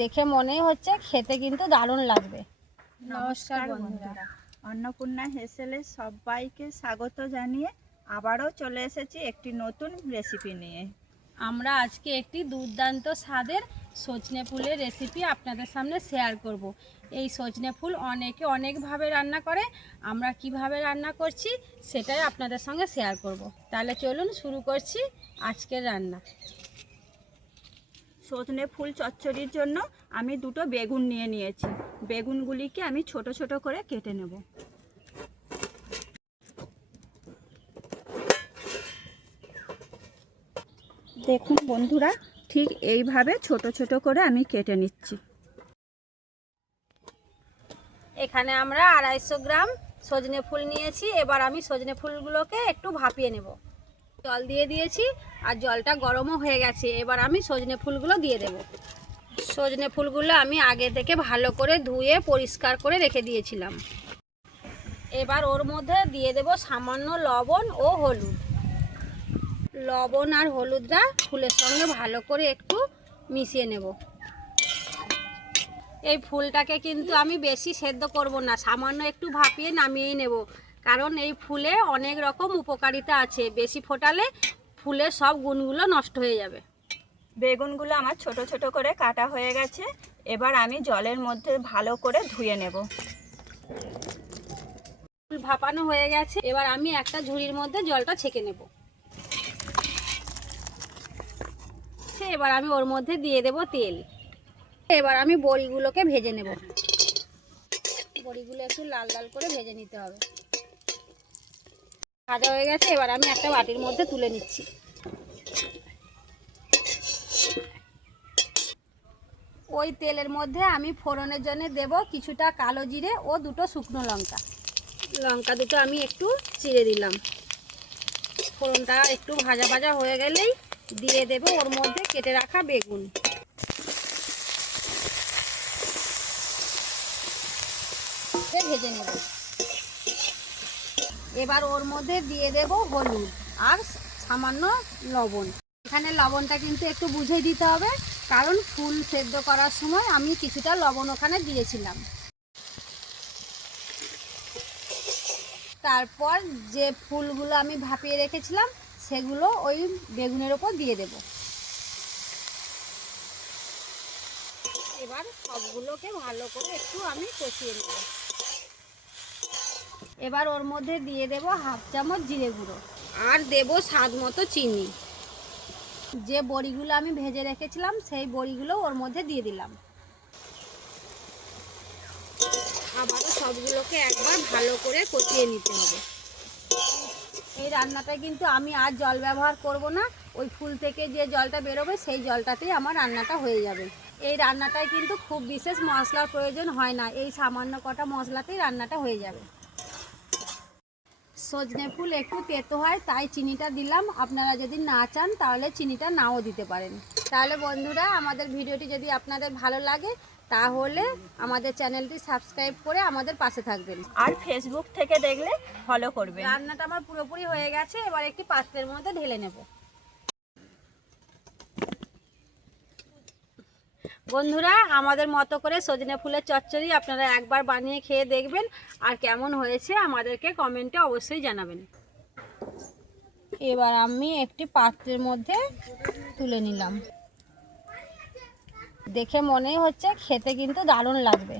দেখে মনেই হচ্ছে খেতে কিন্তু দারুণ লাগবে। নমস্কার বন্ধুরা, অন্নপূর্ণা হেসেলে সবাইকে স্বাগত জানিয়ে আবারও চলে এসেছি একটি নতুন রেসিপি নিয়ে। আমরা আজকে একটি দুর্দান্ত স্বাদের সজনে ফুলের রেসিপি আপনাদের সামনে শেয়ার করব। এই সজনে ফুল অনেকে অনেকভাবে রান্না করে, আমরা কিভাবে রান্না করছি সেটাই আপনাদের সঙ্গে শেয়ার করব। তাহলে চলুন শুরু করছি আজকের রান্না। সজনে ফুল চচ্চড়ির জন্য আমি দুটো বেগুন নিয়েছি। বেগুনগুলিকে আমি ছোট ছোট করে কেটে নেব। দেখুন বন্ধুরা, ঠিক এইভাবে ছোট ছোট করে আমি কেটে নিচ্ছি। এখানে আমরা 250 গ্রাম সজনে ফুল নিয়েছি। এবার আমি সজনে ফুলগুলোকে একটু ভাপিয়ে নেব। জল দিয়ে দিয়েছি আর জলটা গরমও হয়ে গেছে। এবার আমি সজনে ফুলগুলো দিয়ে দেব। সজনে ফুলগুলো আমি আগে থেকে ভালো করে ধুয়ে পরিষ্কার করে রেখে দিয়েছিলাম। এবার ওর মধ্যে দিয়ে দেব সামান্য লবণ ও হলুদ। লবণ আর হলুদটা ফুলের সঙ্গে ভালো করে একটু মিশিয়ে নেব। এই ফুলটাকে কিন্তু আমি বেশি সেদ্ধ করব না, সামান্য একটু ভাপিয়ে নামিয়েই নেব, কারণ এই ফুলে অনেক রকম উপকারিতা আছে। বেশি ফোটালে ফুলের সব গুণগুলো নষ্ট হয়ে যাবে। বেগুনগুলো আমার ছোট ছোট করে কাটা হয়ে গেছে। এবার আমি জলের মধ্যে ভালো করে ধুয়ে নেব। ফুল ভাপানো হয়ে গেছে। এবার আমি একটা ঝুড়ির মধ্যে জলটা ছেঁকে নেব। এবার আমি ওর মধ্যে দিয়ে দেব তেল। এবার আমি বড়িগুলোকে ভেজে নেব। বড়িগুলো একটু লাল লাল করে ভেজে নিতে হবে। ভাজা হয়ে গেছে। এবার আমি একটা বাটির মধ্যে তুলে নিচ্ছি। ওই তেলের মধ্যে আমি ফোড়নের জন্য দেব কিছুটা কালো জিরে ও দুটো শুকনো লঙ্কা। লঙ্কা দুটো আমি একটু চিড়ে দিলাম। ফোড়নটা একটু ভাজা ভাজা হয়ে গেলেই দিয়ে দেব ওর মধ্যে কেটে রাখা বেগুন। ভেজে নেব। এবার ওর মধ্যে দিয়ে দেব হলুদ আর সামান্য লবণ। এখানে লবণটা কিন্তু একটু বুঝে দিতে হবে, কারণ ফুল সেদ্ধ করার সময় আমি কিছুটা লবণ ওখানে দিয়েছিলাম। তারপর যে ফুলগুলো আমি ভাপিয়ে রেখেছিলাম সেগুলো ওই বেগুনের ওপর দিয়ে দেব। এবার সবগুলোকে ভালো করে একটু আমি কষিয়ে নেব। এবার ওর মধ্যে দিয়ে দেব 1/2 চামচ জিরে গুঁড়ো আর দেব স্বাদ মতো চিনি। যে বড়িগুলো আমি ভেজে রেখেছিলাম সেই বড়িগুলো ওর মধ্যে দিয়ে দিলাম। আবারও সবগুলোকে একবার ভালো করে কষিয়ে নিতে হবে। এই রান্নাটায় কিন্তু আমি আর জল ব্যবহার করব না। ওই ফুল থেকে যে জলটা বেরোবে সেই জলটাতেই আমার রান্নাটা হয়ে যাবে। এই রান্নাটায় কিন্তু খুব বিশেষ মশলার প্রয়োজন হয় না, এই সামান্য কটা মশলাতেই রান্নাটা হয়ে যাবে। সজনে ফুল একটু তেতো হয় তাই চিনিটা দিলাম। আপনারা যদি না চান তাহলে চিনিটা নাও দিতে পারেন। তাহলে বন্ধুরা, আমাদের ভিডিওটি যদি আপনাদের ভালো লাগে তাহলে আমাদের চ্যানেলটি সাবস্ক্রাইব করে আমাদের পাশে থাকবেন। আর ফেসবুক থেকে দেখলে ফলো করবেন। রান্নাটা আমার পুরোপুরি হয়ে গেছে। এবার একটি পাত্রের মধ্যে ঢেলে নেব। বন্ধুরা, আমাদের মতো করে সজনে ফুলের চচ্চড়ি আপনারা একবার বানিয়ে খেয়ে দেখবেন, আর কেমন হয়েছে আমাদেরকে কমেন্টে অবশ্যই জানাবেন। এবার আমি একটি পাত্রের মধ্যে তুলে নিলাম। দেখে মনেই হচ্ছে খেতে কিন্তু দারুণ লাগবে।